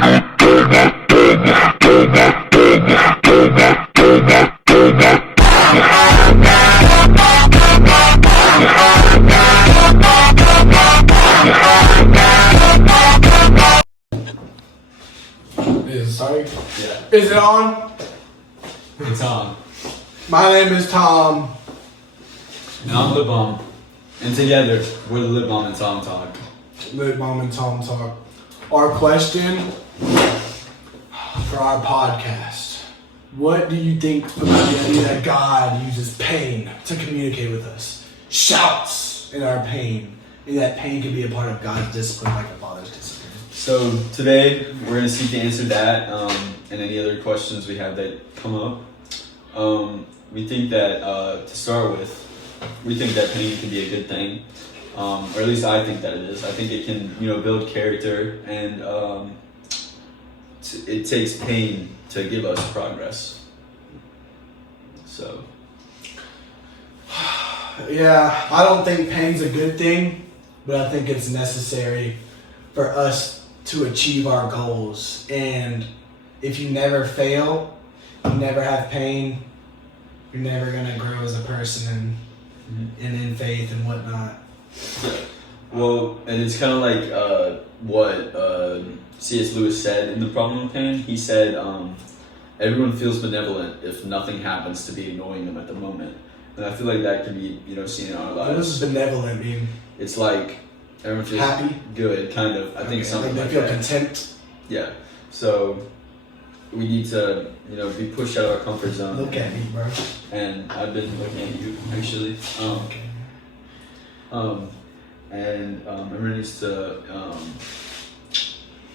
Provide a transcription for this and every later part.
Is it on? It's on. My name is Tom. And I'm Lipbalm. And together, we're the Lipbalm and Tom Talk. Lipbalm and Tom Talk. Our question for our podcast. What do you think about the idea that God uses pain to communicate with us? Shouts in our pain. And that pain can be a part of God's discipline like a father's discipline. So today, we're going to seek to answer that and any other questions we have that come up. We think that, to start with, we think that pain can be a good thing. Or at least I think that it is. I think it can, build character, and it takes pain to give us progress. So. Yeah, I don't think pain's a good thing, but I think it's necessary for us to achieve our goals. And if you never fail, you never have pain, you're never gonna grow as a person and in faith and whatnot. Yeah. Well, and it's kind of like what C.S. Lewis said in The Problem of Pain. He said, everyone feels benevolent if nothing happens to be annoying them at the moment. And I feel like that can be, seen in our lives. What does benevolent mean? It's like everyone feels happy, good, kind of. I think something like that. They feel content. Yeah. So we need to, be pushed out of our comfort zone. Look at me, bro. And I've been looking at you, actually. Okay. And everyone needs to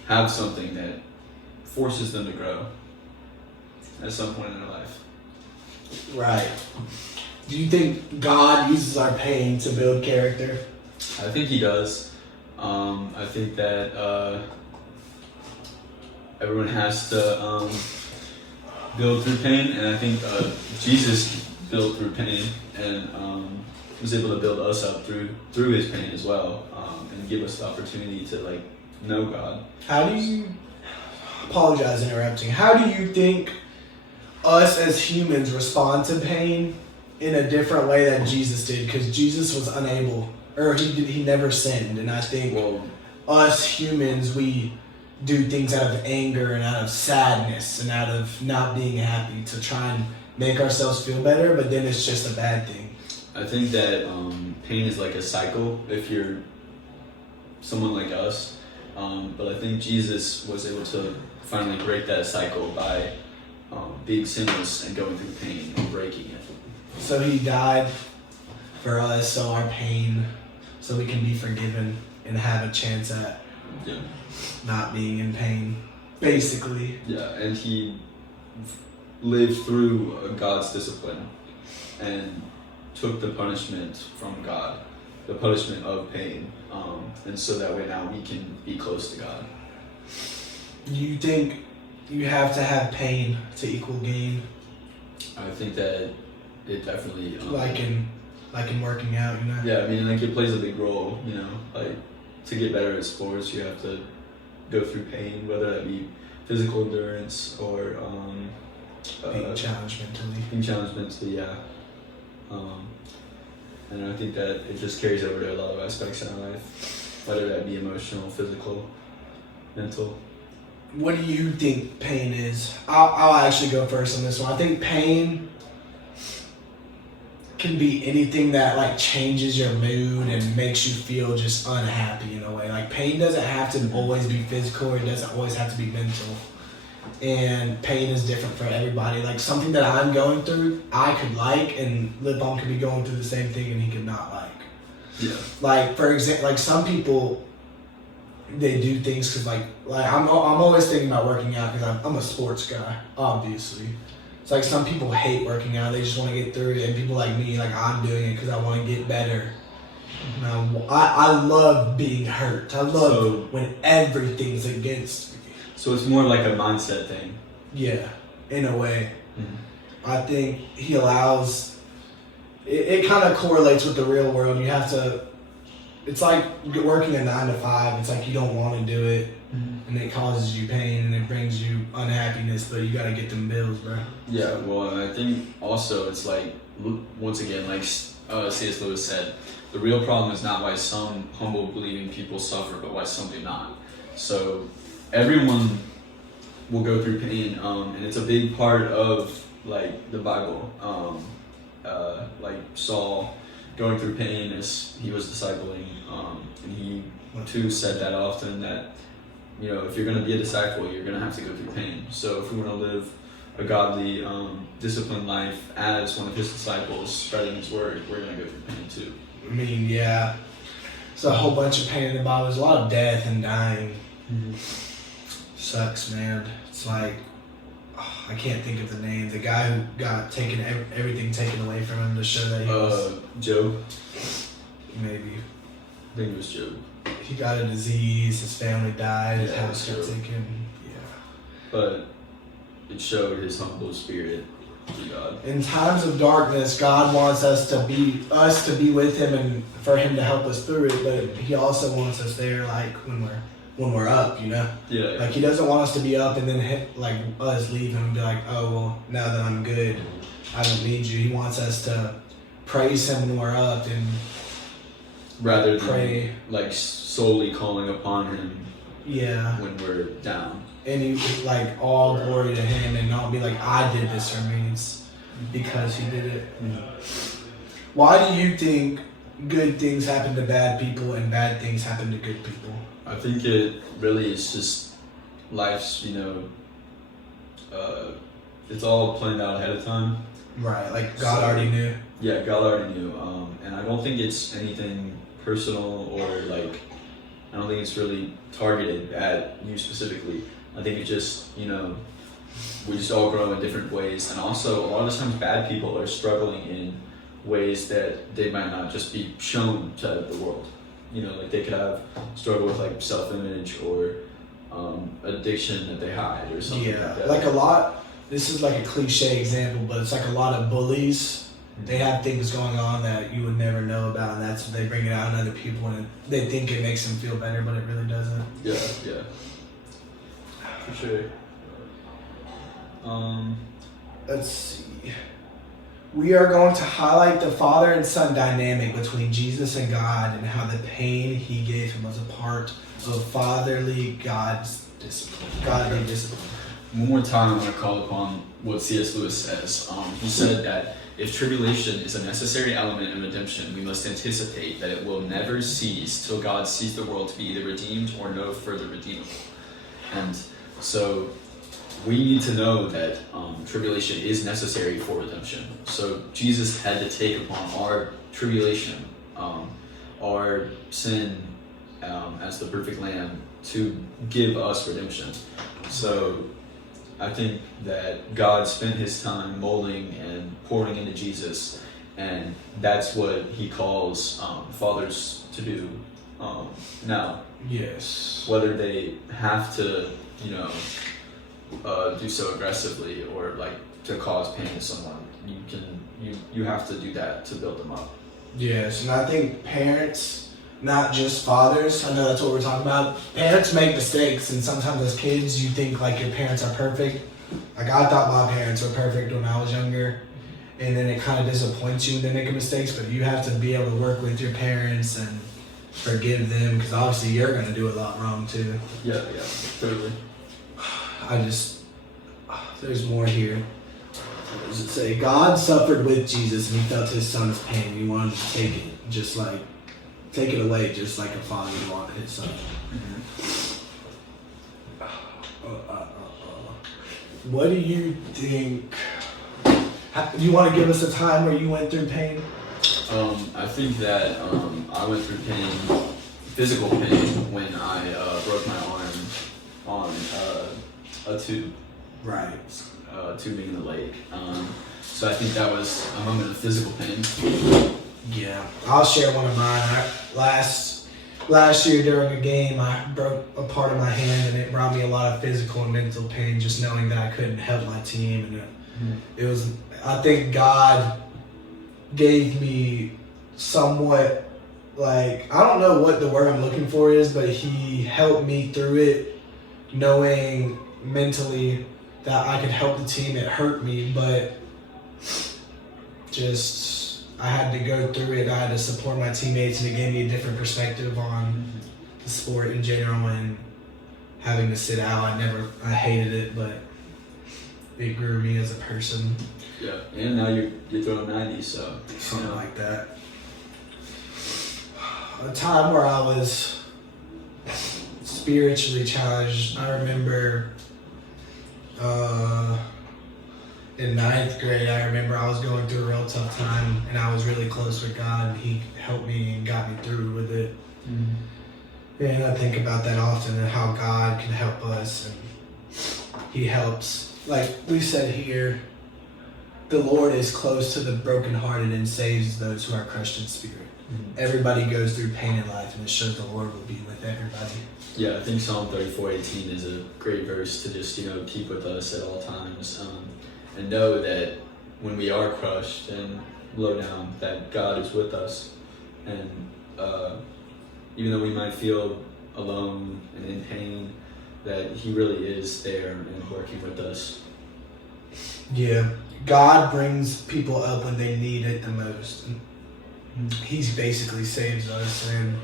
have something that forces them to grow at some point in their life. Right. Do you think God uses our pain to build character? I think he does. I think that everyone has to build through pain, and I think Jesus built through pain and was able to build us up through his pain as well, and give us the opportunity to know God. How do you, apologize interrupting, how do you think us as humans respond to pain in a different way than Jesus did? Because Jesus was unable, or he never sinned, and I think us humans, we do things out of anger and out of sadness and out of not being happy to try and make ourselves feel better, but then it's just a bad thing. I think that pain is like a cycle if you're someone like us, but I think Jesus was able to finally break that cycle by being sinless and going through pain and breaking it. So he died for us, so our pain, so we can be forgiven and have a chance at not being in pain, basically. Yeah, and he lived through God's discipline and took the punishment from God, the punishment of pain, and so that way now we can be close to God. You think you have to have pain to equal gain? I think that it definitely like in working out, Yeah, I mean, it plays a big role. To get better at sports, you have to go through pain, whether that be physical endurance or being challenged mentally. Yeah. And I think that it just carries over to a lot of aspects in our life, whether that be emotional, physical, mental. What do you think pain is? I'll actually go first on this one. I think pain can be anything that changes your mood and makes you feel just unhappy in a way. Pain doesn't have to always be physical, or it doesn't always have to be mental. And pain is different for everybody. Something that I'm going through, I could and Lipbalm could be going through the same thing and he could not like. Yeah. For example, some people, they do things because I'm always thinking about working out because I'm a sports guy, obviously. It's some people hate working out, they just want to get through it, and people like me, I'm doing it because I want to get better. I love being hurt. I love when everything's against me. So it's more like a mindset thing. Yeah, in a way. Mm-hmm. I think he allows, it kind of correlates with the real world. You have to it's like working a 9 to 5. It's like you don't want to do it, and it causes you pain and it brings you unhappiness, but you got to get them bills, bro. Yeah, well, and I think also it's like, once again, like C.S. Lewis said, the real problem is not why some humble believing people suffer, but why some do not. So everyone will go through pain, and it's a big part of like the Bible. Like Saul going through pain as he was discipling, and he too said that often that, you know, if you're going to be a disciple, you're going to have to go through pain. So if we want to live a godly, disciplined life as one of his disciples, spreading his word, we're going to go through pain too. I mean, yeah. It's a whole bunch of pain in the Bible. There's a lot of death and dying. Sucks, man. It's like, I can't think of the name. The guy who got everything taken away from him to show that he was... Job? Maybe. I think it was Job. He got a disease, his family died, his Yeah, house got taken. Yeah. But it showed his humble spirit to God. In times of darkness, God wants us to be with him and for him to help us through it, but he also wants us there like when we're up, you know? Yeah. Like he doesn't want us to be up and then like us leave him and be like, oh well, now that I'm good, I don't need you. He wants us to praise him when we're up and rather pray. than like solely calling upon him when we're down. And he like all glory to him and not be like, I did this for me. It's because he did it. Why do you think good things happen to bad people and bad things happen to good people? I think it really is just life's, it's all planned out ahead of time. Right, like God already knew. Yeah, God already knew. And I don't think it's anything personal or like, I don't think it's really targeted at you specifically. I think it just, we just all grow in different ways. And also, a lot of the times bad people are struggling in ways that they might not just be shown to the world. Like they could have struggle with like self-image or addiction that they hide or something like that. Like a lot, this is like a cliche example, but it's like a lot of bullies. They have things going on that you would never know about, and that's what they bring it out in other people, and they think it makes them feel better, but it really doesn't. Yeah. For sure. Let's see. We are going to highlight the father and son dynamic between Jesus and God and how the pain he gave him was a part of fatherly godly discipline. One more time, I'm going to call upon what C.S. Lewis says. He said that if tribulation is a necessary element in redemption, we must anticipate that it will never cease till God sees the world to be either redeemed or no further redeemable. And so we need to know that tribulation is necessary for redemption. So Jesus had to take upon our tribulation, our sin as the perfect lamb to give us redemption. So I think that God spent his time molding and pouring into Jesus, and that's what he calls fathers to do now. Yes. Whether they have to, do so aggressively or like to cause pain to someone, you have to do that to build them up. Yes, and I think parents, not just fathers, I know that's what we're talking about. Parents make mistakes, and sometimes as kids you think like your parents are perfect. Like I thought my parents were perfect when I was younger, and then it kind of disappoints you when they make mistakes, but you have to be able to work with your parents and forgive them, because obviously you're going to do a lot wrong too. Yeah, totally. There's more here. What does it say? God suffered with Jesus and he felt his son's pain. He wanted to take it away, just like a father would want his son. What do you think? Do you want to give us a time where you went through pain? I think that I went through pain, physical pain, when I broke my arm on a tube. Right. Tubing in the lake. So I think that was a moment of physical pain. Yeah. I'll share one of mine. Last year during a game, I broke a part of my hand, and it brought me a lot of physical and mental pain just knowing that I couldn't help my team. And it was, I think God gave me somewhat like, I don't know what the word I'm looking for is, but he helped me through it, knowing mentally that I could help the team. It hurt me, but just I had to go through it. I had to support my teammates, and it gave me a different perspective on the sport in general and having to sit out. I hated it, but it grew me as a person. Yeah, and now you're throwing 90, so something like that. A time where I was spiritually challenged. I remember in 9th grade, I remember I was going through a real tough time, and I was really close with God, and he helped me and got me through with it. And I think about that often, and how God can help us, and he helps. Like we said here, the Lord is close to the brokenhearted and saves those who are crushed in spirit. Everybody goes through pain in life, and it shows the Lord will be with everybody. Yeah, I think Psalm 34:18 is a great verse to just, keep with us at all times, and know that when we are crushed and low down, that God is with us. And even though we might feel alone and in pain, that he really is there and working with us. Yeah, God brings people up when they need it the most. He basically saves us, and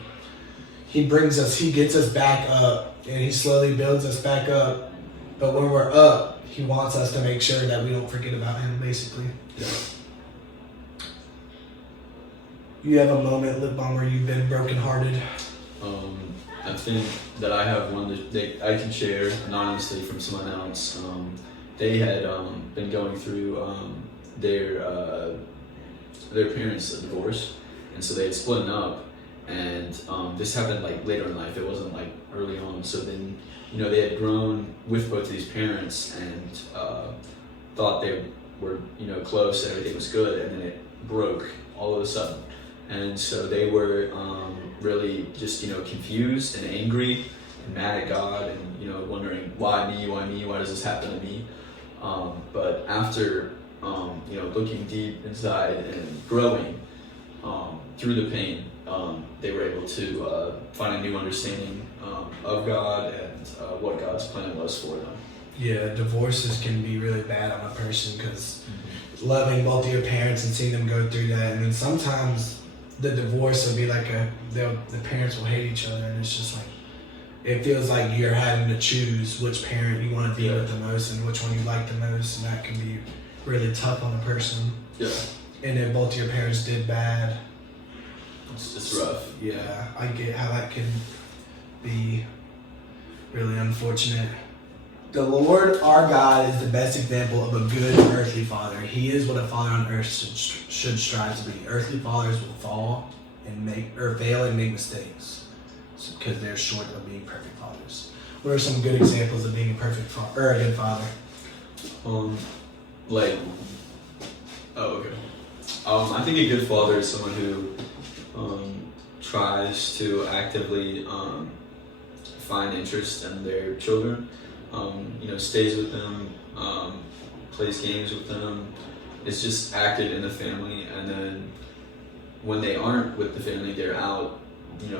he gets us back up, and he slowly builds us back up. But when we're up, he wants us to make sure that we don't forget about him, basically. Yeah. You have a moment, Lipbalm, where you've been brokenhearted? I think that I have one that I can share anonymously from someone else. They had been going through their parents' divorce, and so they had split up. And this happened like later in life. It wasn't like early on. So then, they had grown with both of these parents and thought they were, close, everything was good, and then it broke all of a sudden. And so they were really just, confused and angry and mad at God and, wondering, why me, why does this happen to me? But after, looking deep inside and growing through the pain, they were able to find a new understanding of God and what God's plan was for them. Yeah, divorces can be really bad on a person because loving both of your parents and seeing them go through that, and then sometimes the divorce will be like the parents will hate each other, and it's just like, it feels like you're having to choose which parent you want to be with the most and which one you like the most, and that can be really tough on a person. Yeah. And if both your parents did bad, it's rough. Yeah, I get how that can be really unfortunate. The Lord our God is the best example of a good earthly father. He is what a father on earth should strive to be. Earthly fathers will fall and fail and make mistakes because they're short of being perfect fathers. What are some good examples of being a perfect father or a good father? I think a good father is someone who tries to actively find interest in their children. Stays with them, plays games with them, is just active in the family, and then when they aren't with the family, they're out,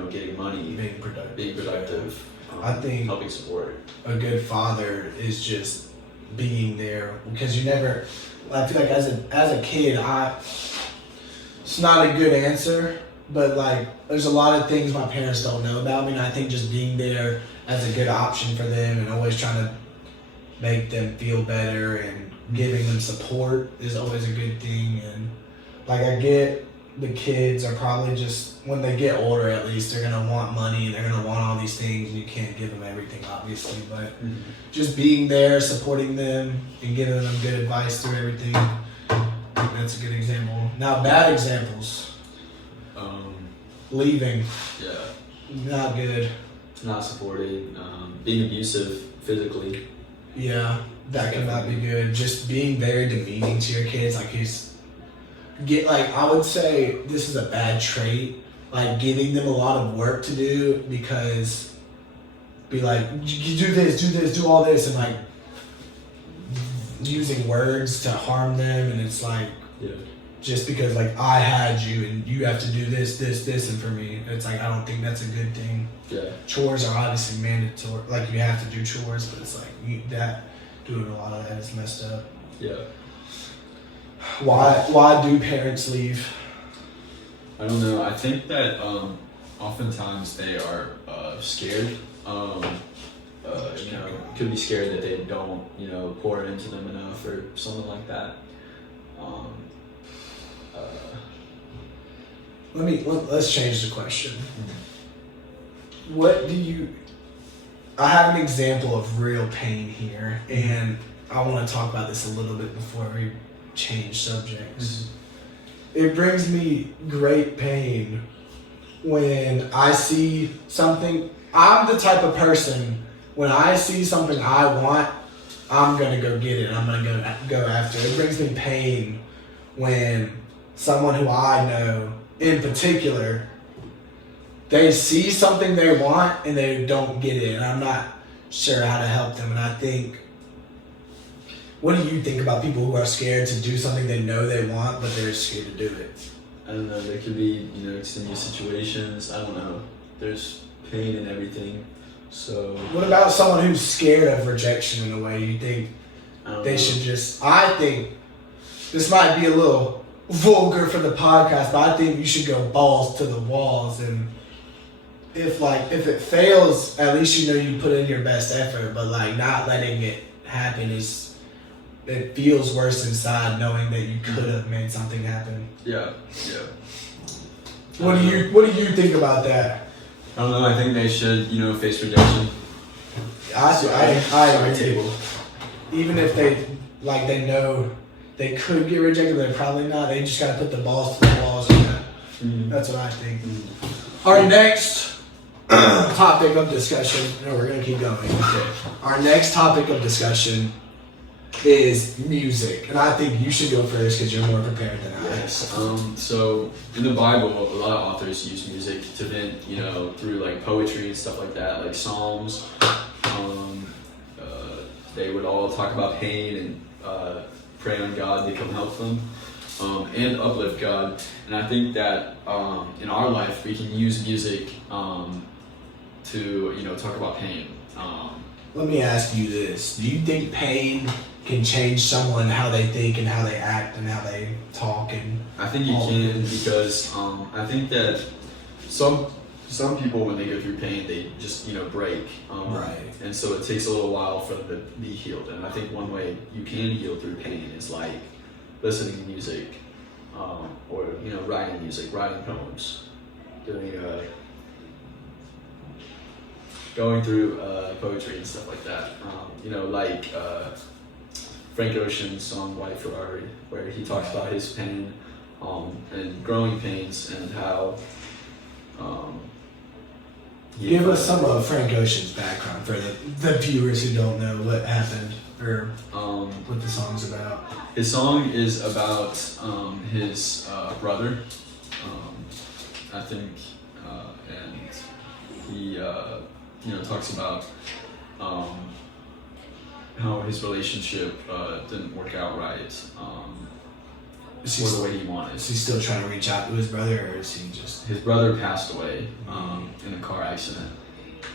getting money, being productive. I think helping support. A good father is just being there, because I feel like as a kid, it's not a good answer, but there's a lot of things my parents don't know about me, and I think just being there as a good option for them and always trying to make them feel better and giving them support is always a good thing. And I get the kids are probably just, when they get older at least, they're going to want money and they're going to want all these things, and you can't give them everything obviously, but just being there, supporting them and giving them good advice through everything, I think that's a good example. Now bad examples. Leaving. Yeah. Not good. Not supported. Being abusive physically. Yeah, that cannot be good. Just being very demeaning to your kids, I would say this is a bad trait. Giving them a lot of work to do, because be like, you do this, do all this, and using words to harm them, and it's yeah. just because like I had you and you have to do this, and for me, it's like I don't think that's a good thing. Yeah. Chores are obviously mandatory, like you have to do chores, but it's like doing a lot of that is messed up. Yeah. Why do parents leave? I don't know. I think that oftentimes they are scared. Could be scared that they don't, pour into them enough or something like that. Let's change the question. I have an example of real pain here, and I want to talk about this a little bit before we change subjects. It brings me great pain when I see something. I'm the type of person, when I see something I want, I'm going to go get it. I'm going to go after it. It brings me pain when someone who I know, in particular, they see something they want and they don't get it. And I'm not sure how to help them. And I think, what do you think about people who are scared to do something they know they want, but they're scared to do it? I don't know. There could be, extenuous situations. I don't know. There's pain in everything. So. What about someone who's scared of rejection in a way? You think they should just? I think this might be a little vulgar for the podcast, but I think you should go balls to the walls, and if it fails, at least you put in your best effort. But like not letting it happen it feels worse inside knowing that you could have made something happen. Yeah. What do you think about that? I don't know. I think they should, face rejection. I agree. Even if they know they could get rejected, they're probably not. They just gotta put the balls to the walls on that. That's what I think. Our next topic of discussion. No, we're gonna keep going. Okay. Our next topic of discussion is music, and I think you should go first because you're more prepared than I am. Yes. So in the Bible, a lot of authors use music to vent, through like poetry and stuff like that, like Psalms. They would all talk about pain and pray on God to come help them, and uplift God. And I think that in our life we can use music to talk about pain. Let me ask you this: do you think pain can change someone, how they think and how they act and how they talk? And I think you can, because I think that some people, when they go through pain, they just break, right, and so it takes a little while for them to be healed. And I think one way you can heal through pain is like listening to music, or writing music, writing poems, going through poetry and stuff like that. Like Frank Ocean's song "White Ferrari," where he talks about his pain and growing pains and how. Give us some of Frank Ocean's background for the viewers who don't know what happened or what the song's about. His song is about his brother, I think, and he talks about how his relationship didn't work out right, or the way he wanted. Is he still trying to reach out to his brother, or is he just... His brother passed away in a car accident.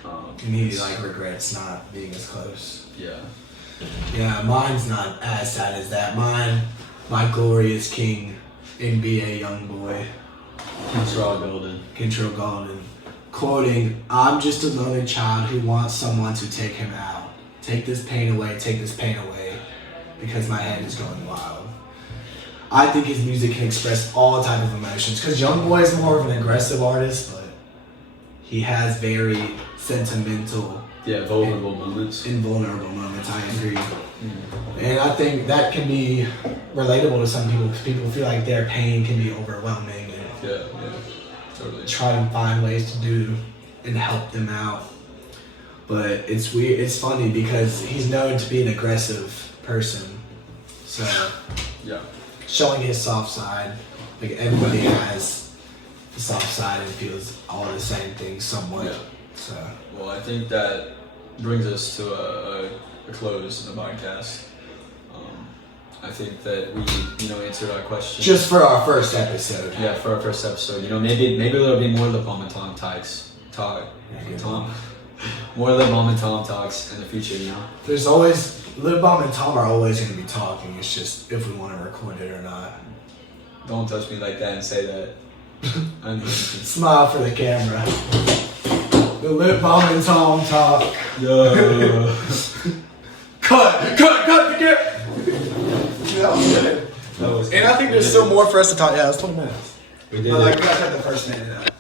And he regrets not being as close. Yeah. Yeah, mine's not as sad as that. My glory is King, NBA young boy. Control Golden. Quoting, "I'm just a lonely child who wants someone to take him out. Take this pain away, because my head is going wild." I think his music can express all type of emotions, because Youngboy is more of an aggressive artist, but he has very sentimental, vulnerable moments. Invulnerable moments, I agree. And I think that can be relatable to some people, because people feel like their pain can be overwhelming. And totally. Try to find ways to do and help them out. But it's weird. It's funny because he's known to be an aggressive person, so showing his soft side, like everybody has the soft side and feels all the same things somewhat. Yeah. So. Well, I think that brings us to a close in the podcast. I think that we, answered our question. Just for our first episode. Yeah, for our first episode. Maybe there'll be more Lipbalm and Tom talks. More Lipbalm and Tom talks in the future, There's always, Lipbalm and Tom are always going to be talking. It's just if we want to record it or not. Don't touch me like that and say that. Smile for the camera. The Lipbalm and Tom talk. Yeah. Cut the camera. That was good. That was And I think there's still more for us to talk. Yeah, it's 20 minutes. We did But it. we gotta cut the first minute out.